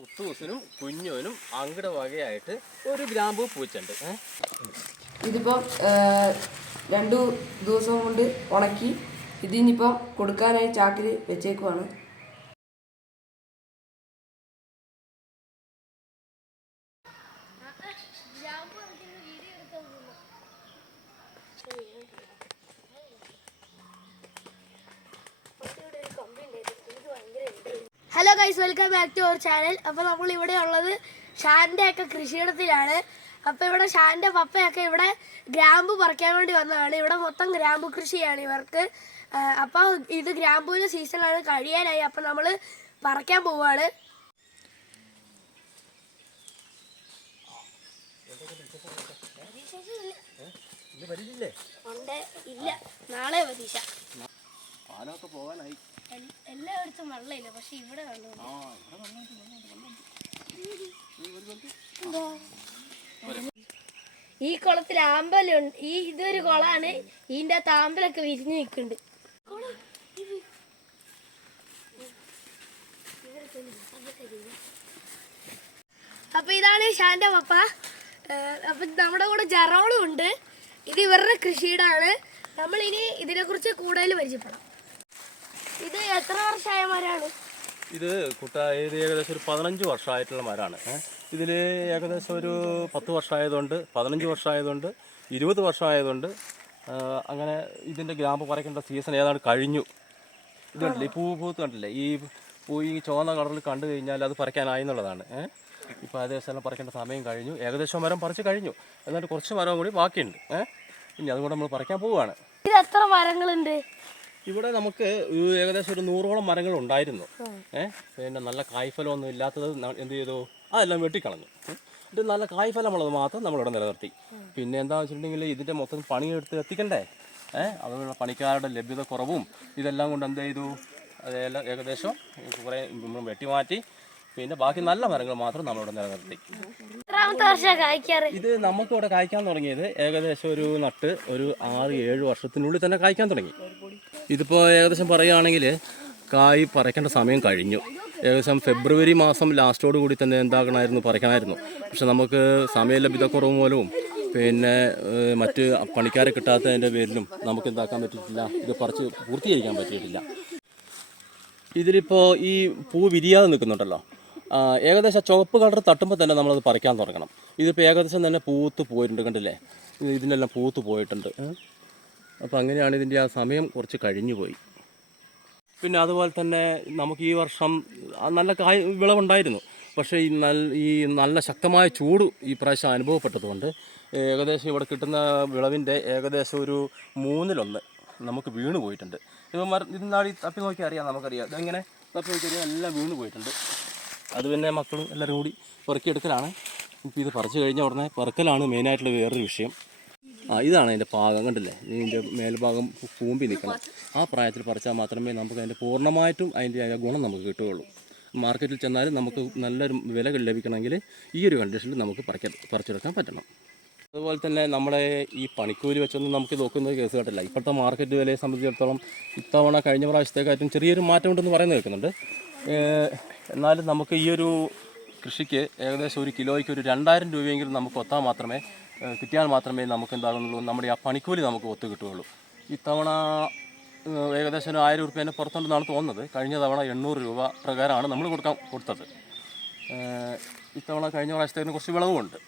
കുത്തൂസിനും കുഞ്ഞോനും അങ്കട വകയായിട്ട് ഒരു ഗ്രാമ്പൂ പൂച്ചുണ്ട് ഇതിപ്പോ രണ്ടു ദിവസം കൊണ്ട് ഉണക്കി ഇതിനിപ്പോ കൊടുക്കാനായി ചാക്കിൽ വെച്ചേക്കുവാണ്. Guys welcome back to our channel അപ്പോൾ നമ്മൾ ഇവിടെ ഉള്ളത് ഷാന്റെ ഒക്കെ കൃഷിയിടത്തിലാണ്. അപ്പോൾ ഇവിടെ ഷാന്റെ പപ്പയൊക്കെ ഇവിടെ ഗ്രാമ്പു പറിക്കാൻ വേണ്ടി വന്നതാണ്. ഇവിടെ മൊത്തം ഗ്രാമ്പു കൃഷിയാണ് ഇവർക്ക്. അപ്പോൾ ഇത് ഗ്രാമ്പൂവിന്റെ സീസണാണ്. കഴിയാനായി. അപ്പോൾ നമ്മൾ പറിക്കാൻ പോവുകയാണ് ഉണ്ട്. ഇല്ല. നാളെ പരീക്ഷ പാലമൊക്കെ പോകാനായി. എല്ലായിടത്തും വെള്ളമില്ല പക്ഷെ ഇവിടെ വെള്ളം ഈ കുളത്തിൽ ആമ്പലുണ്ട് ഈ ഇതൊരു കുളമാണ് ഇതിന്റെ അകത്ത് ആമ്പലൊക്കെ വിരിഞ്ഞു നിൽക്കുന്നുണ്ട്. അപ്പൊ ഇതാണ് ഷാന്റെ പപ്പ. അപ്പൊ നമ്മുടെ കൂടെ ജറോളും ഉണ്ട്. ഇത് ഇവരുടെ കൃഷിയിടാണ്. നമ്മൾ ഇനി ഇതിനെ കുറിച്ച് കൂടുതൽ പരിചയപ്പെടാം. ഇത് എത്ര വർഷമായ മരമാണ്? ഇത് കുട്ട ഇത് ഏകദേശം ഒരു പതിനഞ്ച് വർഷമായിട്ടുള്ള മരമാണ്. ഇതിൽ ഏകദേശം ഒരു പത്ത് വർഷമായതുകൊണ്ട് പതിനഞ്ച് വർഷമായതുകൊണ്ട് ഇരുപത് വർഷമായതുകൊണ്ട് അങ്ങനെ ഇതിന്റെ ഗ്രാമ്പ് പറിക്കേണ്ട സീസൺ ഏതാണ്ട് കഴിഞ്ഞു. ഇത് കണ്ടില്ലേ ഈ പൂ പൂത്ത് കണ്ടില്ലേ? ഈ പൂ ഈ ചുവന്ന കളറിൽ കണ്ടു കഴിഞ്ഞാൽ അത് പറിക്കാനായി എന്നുള്ളതാണ്. ഏഹ് ഇപ്പോൾ അതേ സ്ഥലം പറിക്കേണ്ട സമയം കഴിഞ്ഞു. ഏകദേശം മരം പറിച്ച് കഴിഞ്ഞു. എന്നിട്ട് കുറച്ച് മരവും കൂടി ബാക്കിയുണ്ട്. ഏഹ് ഇനി അതുകൂടെ നമ്മൾ പറിക്കാൻ പോവുകയാണ്. ഇത് എത്ര മരങ്ങളുണ്ട്? ഇവിടെ നമുക്ക് ഏകദേശം ഒരു നൂറോളം മരങ്ങൾ ഉണ്ടായിരുന്നു. ഏഹ് പിന്നെ നല്ല കായ്ഫലമൊന്നും ഇല്ലാത്തത് എന്ത് ചെയ്തു? അതെല്ലാം വെട്ടിക്കളഞ്ഞു. ഇത് നല്ല കായ്ഫലമുള്ളത് മാത്രം നമ്മളിവിടെ നിലനിർത്തി. പിന്നെ എന്താ വെച്ചിട്ടുണ്ടെങ്കിൽ ഇതിന്റെ മൊത്തം പണിയെടുത്ത് എത്തിക്കണ്ടേ? ഏഹ് അതുപോലെ പണിക്കാരുടെ ലഭ്യത കുറവും ഇതെല്ലാം കൊണ്ട് എന്ത് ചെയ്തു? അതെല്ലാം ഏകദേശം കുറേ വെട്ടി വെട്ടിമാറ്റി. പിന്നെ ബാക്കി നല്ല മരങ്ങൾ മാത്രം നമ്മളിവിടെ നിലനിർത്തി. ഇത് നമുക്കിവിടെ കായ്ക്കാൻ തുടങ്ങിയത് ഏകദേശം ഒരു നട്ട് ഒരു ആറ് ഏഴ് വർഷത്തിനുള്ളിൽ തന്നെ കായ്ക്കാൻ തുടങ്ങി. ഇതിപ്പോൾ ഏകദേശം പറയുകയാണെങ്കിൽ കായ് പറിക്കേണ്ട സമയം കഴിഞ്ഞു. ഏകദേശം ഫെബ്രുവരി മാസം ലാസ്റ്റോട് കൂടി തന്നെ എന്താകണമായിരുന്നു പറിക്കണമായിരുന്നു. പക്ഷെ നമുക്ക് സമയലഭ്യതക്കുറവ് മൂലവും പിന്നെ മറ്റ് പണിക്കാരെ കിട്ടാത്തതിന്റെ പേരിലും നമുക്ക് എന്താക്കാൻ പറ്റിയിട്ടില്ല. ഇത് പറിച്ച് പൂർത്തീകരിക്കാൻ പറ്റിയിട്ടില്ല. ഇതിലിപ്പോൾ ഈ പൂ വിരിയാതെ നിൽക്കുന്നുണ്ടല്ലോ. ഏകദേശം ചുവപ്പ് കളർ തട്ടുമ്പോൾ തന്നെ നമ്മളത് പറിക്കാൻ തുടങ്ങണം. ഇതിപ്പോൾ ഏകദേശം തന്നെ പൂത്ത് പോയിട്ടുണ്ട് കണ്ടില്ലേ? ഇതിനെല്ലാം പൂത്ത് പോയിട്ടുണ്ട്. അപ്പോൾ അങ്ങനെയാണ് ഇതിന്റെ ആ സമയം കുറച്ച് കഴിഞ്ഞു പോയി. പിന്നെ അതുപോലെ തന്നെ നമുക്ക് ഈ വർഷം നല്ല കായ് വിളവുണ്ടായിരുന്നു. പക്ഷേ ഈ നല്ല ഈ നല്ല ശക്തമായ ചൂട് ഈ പ്രാവശ്യം അനുഭവപ്പെട്ടതുകൊണ്ട് ഏകദേശം ഇവിടെ കിട്ടുന്ന വിളവിന്റെ ഏകദേശം ഒരു മൂന്നിലൊന്ന് നമുക്ക് വീണ് പോയിട്ടുണ്ട്. ഇപ്പം ഇന്നാളി ഇതിനാടി തപ്പി നോക്കി അറിയാം നമുക്കറിയാം. ഇതെങ്ങനെ തപ്പി നോക്കി അറിയാം എല്ലാം വീണ് പോയിട്ടുണ്ട്. അത് പിന്നെ മക്കളും എല്ലാവരും കൂടി പെറുക്കിയെടുക്കലാണ്. ഇപ്പോൾ ഇത് പറിച്ചു കഴിഞ്ഞ ഉടനെ പെറുക്കലാണ് മെയിനായിട്ടുള്ള വേറൊരു വിഷയം. ആ ഇതാണ് അതിന്റെ പാകം കണ്ടില്ലേ? ഇതിന്റെ മേൽഭാഗം കൂമ്പി നിൽക്കണം. ആ പ്രായത്തിൽ പറിച്ചാൽ മാത്രമേ നമുക്ക് അതിന്റെ പൂർണമായിട്ടും അതിന്റെ ഗുണം നമുക്ക് കിട്ടുകയുള്ളൂ. മാർക്കറ്റിൽ ചെന്നാലും നമുക്ക് നല്ലൊരു വില ലഭിക്കണമെങ്കിൽ ഈ ഒരു കണ്ടീഷനിൽ നമുക്ക് പറിക്കാൻ പറിച്ചെടുക്കാൻ പറ്റണം. അതുപോലെ തന്നെ നമ്മളെ ഈ പണിക്കൂലി വെച്ചൊന്നും നമുക്ക് നോക്കുന്ന കേസ് കേട്ടില്ല ഇപ്പോഴത്തെ മാർക്കറ്റ് വിലയെ സംബന്ധിച്ചിടത്തോളം ഇത്തവണ കഴിഞ്ഞ പ്രാവശ്യത്തെക്കാട്ടും ചെറിയൊരു മാറ്റമുണ്ടെന്ന് പറയുന്നത് കേൾക്കുന്നുണ്ട്. എന്നാലും നമുക്ക് ഈ ഒരു കൃഷിക്ക് ഏകദേശം ഒരു കിലോയ്ക്ക് ഒരു രണ്ടായിരം രൂപയെങ്കിലും നമുക്ക് ഒത്താൽ മാത്രമേ കിട്ടിയാൽ മാത്രമേ നമുക്ക് എന്താകുന്നുള്ളൂ നമ്മുടെ ആ പണിക്കൂലി നമുക്ക് ഒത്തു കിട്ടുകയുള്ളൂ ഇത്തവണ ഏകദേശം ഒരു ആയിരം രൂപേനെ പുറത്തുണ്ടെന്നാണ് തോന്നുന്നത്. കഴിഞ്ഞ തവണ എണ്ണൂറ് രൂപ പ്രകാരമാണ് നമ്മൾ കൊടുക്കാൻ കൊടുത്തത്. ഇത്തവണ കഴിഞ്ഞ പ്രാവശ്യത്തേന് കുറച്ച് വിളവുമുണ്ട്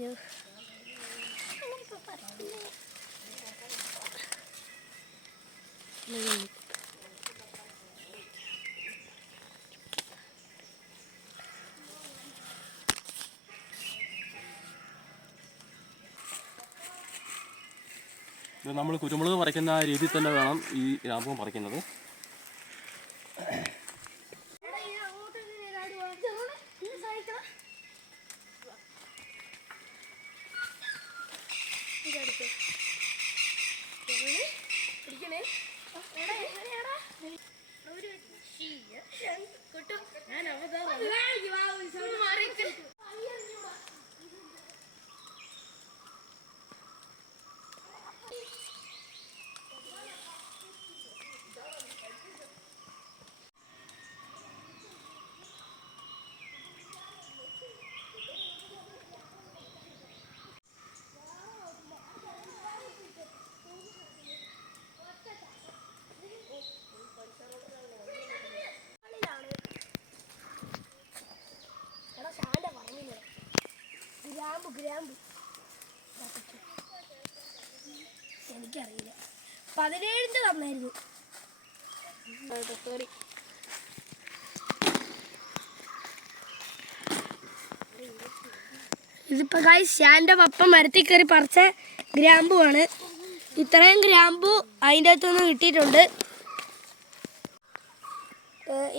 ഇത് നമ്മൾ കുരുമുളക് പറിക്കുന്ന രീതിയിൽ തന്നെ വേണം ഈ രാമവും പറിക്കുന്നത്. പിടിക്കണേ ഞാൻ അവതാ പതിനേഴിന്റെ തന്നായിരുന്നു. സോറി ഇതിപ്പോ കായ് ശാന്റെ പപ്പ മരത്തിൽ കയറി പറിച്ച ഗ്രാമ്പുവാണ്. ഇത്രയും ഗ്രാമ്പു അതിന്റെ അകത്തുനിന്ന് കിട്ടിയിട്ടുണ്ട്.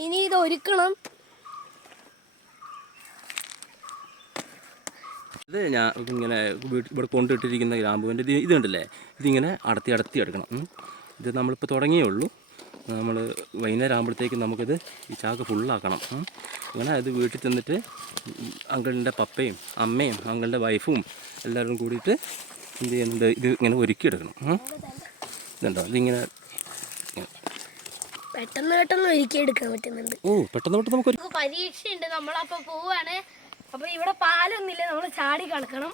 ഇനി ഇത് ഒരുക്കണം. ഇത് ഞാൻ ഇങ്ങനെ വീട്ടിൽ ഇവിടെ കൊണ്ടിട്ടിരിക്കുന്ന ഗ്രാമ്പുവിന്റെ ഇത് ഇതുണ്ടല്ലേ? കണ്ടില്ലേ ഇതിങ്ങനെ അടത്തി അടത്തി എടുക്കണം. ഇത് നമ്മളിപ്പോൾ തുടങ്ങിയേ ഉള്ളൂ. നമ്മൾ വൈകുന്നേരം ആകുമ്പോഴത്തേക്ക് നമുക്കിത് ഈ ചാക്ക് ഫുള്ളാക്കണം. അങ്ങനെ അത് വീട്ടിൽ ചെന്നിട്ട് അങ്കിളിന്റെ പപ്പയും അമ്മയും അങ്കിളിന്റെ വൈഫും എല്ലാവരും കൂടിയിട്ട് എന്ത് ചെയ്യുന്നുണ്ട്? ഇത് ഇങ്ങനെ ഒരുക്കിയെടുക്കണം. ഇതുണ്ടോ? ഇതിങ്ങനെ പെട്ടെന്ന് പെട്ടെന്ന് ഒരുക്കി എടുക്കാൻ പറ്റുന്നുണ്ട്. ഓ പെട്ടെന്ന് പെട്ടെന്ന് നമുക്ക് പരീക്ഷയുണ്ട്. നമ്മളപ്പോ പോവാണ്. അപ്പൊ ഇവിടെ പാലൊന്നില്ല നമ്മൾ ചാടി കളക്കണം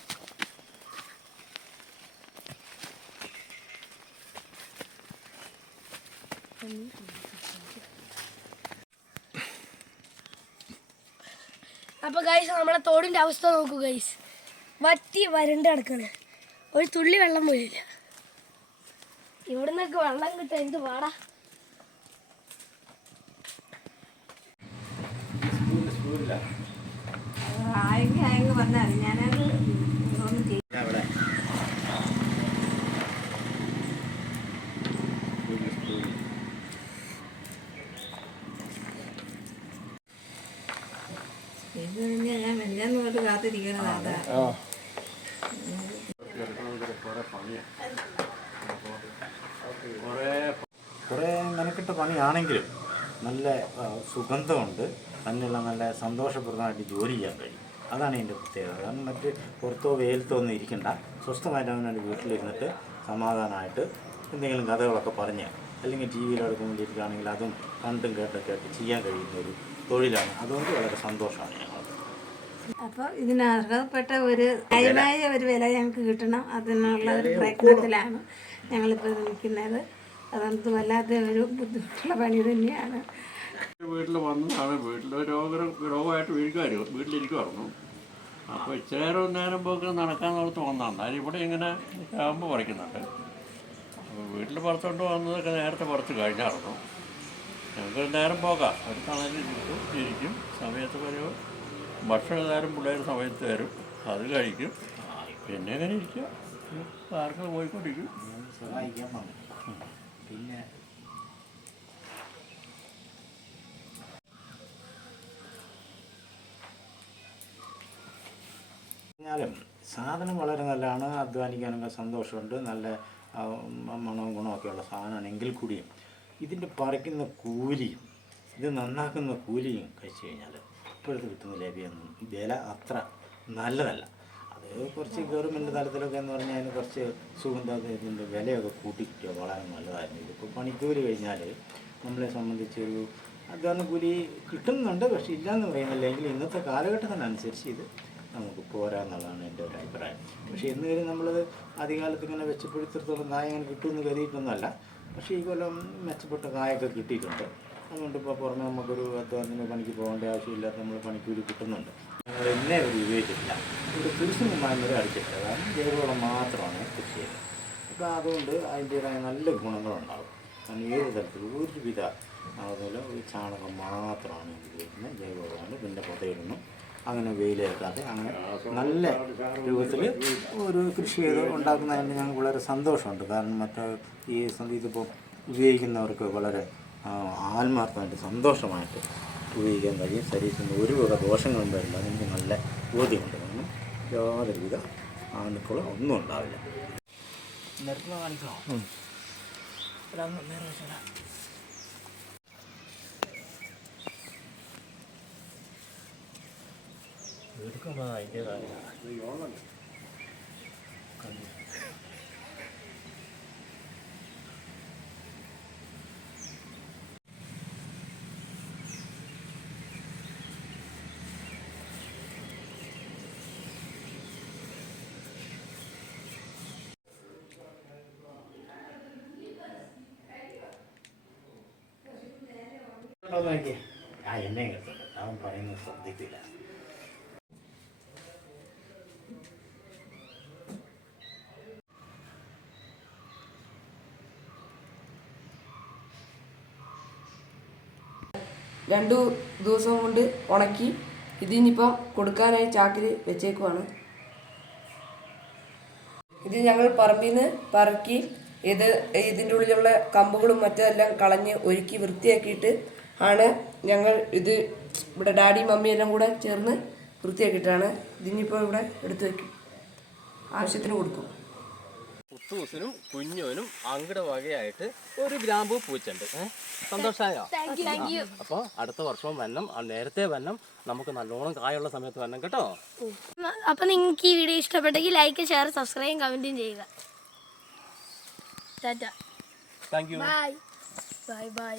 അപ്പൊ ഗൈസ് നമ്മളെ തോടിന്റെ അവസ്ഥ നോക്കൂ ഗൈസ് വറ്റി വരണ്ട് കിടക്കാണ്. ഒരു തുള്ളി വെള്ളം പോയില്ല ഇവിടുന്നൊക്കെ വെള്ളം കിട്ടാൻ എന്ത് പാടാ? കുറേ മെനക്കെട്ട പണിയാണെങ്കിലും നല്ല സുഗന്ധമുണ്ട്. തന്നെയുള്ള നല്ല സന്തോഷപ്രദമായിട്ട് ജോലി ചെയ്യാൻ കഴിയും. അതാണ് ഇതിന്റെ പ്രത്യേകത. കാരണം മറ്റ് പുറത്തോ വെയിലത്തോ ഒന്നും ഇരിക്കണ്ട. സ്വസ്ഥമായിട്ട് അവനവന്റെ വീട്ടിലിരുന്നിട്ട് സമാധാനമായിട്ട് എന്തെങ്കിലും കഥകളൊക്കെ പറഞ്ഞ് അല്ലെങ്കിൽ ടി വിയിൽ അടുക്കുമ്പോഴേക്കാണെങ്കിൽ അതും കണ്ടും കേട്ടൊക്കെ ആയിട്ട് ചെയ്യാൻ കഴിയുന്ന ഒരു തൊഴിലാണ്. അതുകൊണ്ട് വളരെ സന്തോഷമാണ് ഞങ്ങൾക്ക് അപ്പോൾ ഇതിനർഹപ്പെട്ട ഒരു ന്യായമായ ഒരു വില ഞങ്ങൾക്ക് കിട്ടണം. അതിനുള്ള ഒരു പ്രയത്നത്തിലാണ് ഞങ്ങളിപ്പോൾ നിൽക്കുന്നത്. അതൊന്നും വല്ലാത്ത ഒരു ബുദ്ധിമുട്ടുള്ള പണി തന്നെയാണ്. വീട്ടിൽ വന്നതാണ് വീട്ടിൽ രോഗ രോഗമായിട്ട് വീഴുമായിരുന്നു വീട്ടിലിരിക്കുമായിരുന്നു അപ്പോൾ ഇച്ചിരി നേരം പോക്ക് നടക്കാന്നുള്ള വന്നതാണ് എന്നാലും ഇവിടെ ഇങ്ങനെ ആകുമ്പോൾ പറിക്കുന്നുണ്ട്. അപ്പോൾ വീട്ടിൽ പുറത്തോണ്ട് വന്നതൊക്കെ നേരത്തെ പുറത്ത് കഴിഞ്ഞായിരുന്നു. ഞങ്ങൾക്ക് നേരം പോകാം. ഒരു തണലിൽ ഇരിക്കും. സമയത്ത് വരും ഭക്ഷണ നേരം പിള്ളേർ സമയത്ത് തരും. അത് കഴിക്കും. പിന്നെ എങ്ങനെ ഇരിക്കുക. പാർക്കിൽ പോയിക്കൊണ്ടിരിക്കും. പിന്നെ പറഞ്ഞാലും സാധനം വളരെ നല്ലതാണ് അധ്വാനിക്കാനൊക്കെ സന്തോഷമുണ്ട് നല്ല മണവും ഗുണമൊക്കെയുള്ള സാധനമാണ് എങ്കിൽ കൂടിയും. ഇതിന്റെ പറിക്കുന്ന കൂലിയും ഇത് നന്നാക്കുന്ന കൂലിയും കഴിച്ചു കഴിഞ്ഞാൽ ഇപ്പോഴത്തെ കിട്ടുന്ന ലഭ്യമൊന്നും വില അത്ര നല്ലതല്ല. അത് കുറച്ച് ഗവൺമെന്റ് തലത്തിലൊക്കെ എന്ന് പറഞ്ഞാൽ അതിന് കുറച്ച് സുഗന്ധ ഇതിന്റെ വിലയൊക്കെ കൂട്ടിക്കിട്ടിയോ വളരെ നല്ലതായിരുന്നു. ഇതിപ്പോൾ പണിക്കൂലി കഴിഞ്ഞാൽ നമ്മളെ സംബന്ധിച്ചൊരു അധ്വാന കൂലി കിട്ടുന്നുണ്ട് പക്ഷേ ഇല്ലയെന്ന് പറയുന്നില്ല. എങ്കിൽ ഇന്നത്തെ കാലഘട്ടത്തിനനുസരിച്ച് ഇത് നമുക്ക് പോരാ എന്നുള്ളതാണ് എന്റെ ഒരു അഭിപ്രായം. പക്ഷേ എന്ന് വരെ നമ്മൾ ആദ്യകാലത്ത് ഇങ്ങനെ വെച്ചപ്പെടുത്തിടത്തോളം നായകൻ അങ്ങനെ കിട്ടുമെന്ന് കരുതിയിട്ടൊന്നുമല്ല. പക്ഷേ ഈ കൊല്ലം മെച്ചപ്പെട്ട നായൊക്കെ കിട്ടിയിട്ടുണ്ട്. അതുകൊണ്ട് ഇപ്പോൾ പുറമെ നമുക്കൊരു അധ്വാനത്തിന് പണിക്ക് പോകേണ്ട ആവശ്യമില്ലാത്ത നമ്മൾ പണിക്കൂലി കിട്ടുന്നുണ്ട്. ഞങ്ങൾ ഇന്നേ ഒരു ഉപയോഗിച്ചിട്ടില്ല. ഇവിടെ കുമ്മായം വരെ അടിച്ചിട്ടില്ല. കാരണം ജൈവവളം മാത്രമാണ് കൃഷി ചെയ്യുന്നത് അപ്പോൾ അതുകൊണ്ട് അതിന്റേതായ നല്ല ഗുണങ്ങളുണ്ടാകും. കാരണം ഏത് തരത്തിൽ ഒരുവിധ അതുപോലെ ഒരു ചാണകം മാത്രമാണ് ഉപയോഗിക്കുന്നത്. ജൈവവളമാണ് പിന്നെ പുതയിടുന്നു. അങ്ങനെ വെയിലേക്കാതെ അങ്ങനെ നല്ല രൂപത്തിൽ ഒരു കൃഷി ചെയ്ത് ഉണ്ടാക്കുന്നതിന് ഞങ്ങൾക്ക് വളരെ സന്തോഷമുണ്ട് കാരണം മറ്റേ ഈ ഇതിപ്പോൾ ഉപയോഗിക്കുന്നവർക്ക് വളരെ ആത്മാർത്ഥമായിട്ട് സന്തോഷമായിട്ട് ഉപയോഗിക്കാൻ കഴിയും ശരീരത്തിന് ഒരു വക ദോഷങ്ങളും വരില്ല അതെനിക്ക് നല്ല ബോധ്യമുണ്ട് കാരണം യാതൊരുവിധ അണുക്കളും ഒന്നും ഉണ്ടാവില്ല കാണിക്കണോ അതിന്റെതായ അതിന്റെ നോക്കിയേ ആ എന്നെ കിട്ടുന്നുണ്ട് അവൻ പറയുന്നത് ശ്രദ്ധിക്കില്ല രണ്ടു ദിവസം കൊണ്ട് ഉണക്കി ഇതിനിപ്പം കൊടുക്കാനായി ചാക്കിൽ വെച്ചേക്കുവാണ്. ഇത് ഞങ്ങൾ പറമ്പിൽ നിന്ന് പറക്കി ഇത് ഇതിന്റെ ഉള്ളിലുള്ള കമ്പുകളും മറ്റെല്ലാം കളഞ്ഞ് ഒരുക്കി വൃത്തിയാക്കിയിട്ട് ആണ് ഞങ്ങൾ ഇത് ഇവിടെ ഡാഡി മമ്മി എല്ലാം കൂടെ ചേർന്ന് വൃത്തിയാക്കിയിട്ടാണ് ഇതിനിപ്പോൾ ഇവിടെ എടുത്തു വയ്ക്കും ആവശ്യത്തിന് കൊടുക്കും. പുത്തൂസിനും കുഞ്ഞോനും അങ്കടവകയായിട്ട് ഒരു ഗ്രാമ്പു പൂച്ചുണ്ട് സന്തോഷമായോ അപ്പോൾ അടുത്ത വർഷവും വന്നം ആ നേരത്തെ വന്നം നമുക്ക് നല്ലോണം കായുള്ള സമയത്ത് വന്നം കേട്ടോ. അപ്പൊ നിങ്ങൾക്ക് ഈ വീഡിയോ ഇഷ്ടപ്പെട്ടെങ്കിൽ ലൈക്ക് ഷെയർ സബ്സ്ക്രൈബും കമന്റും ചെയ്യുക. Tata thank you bye bye bye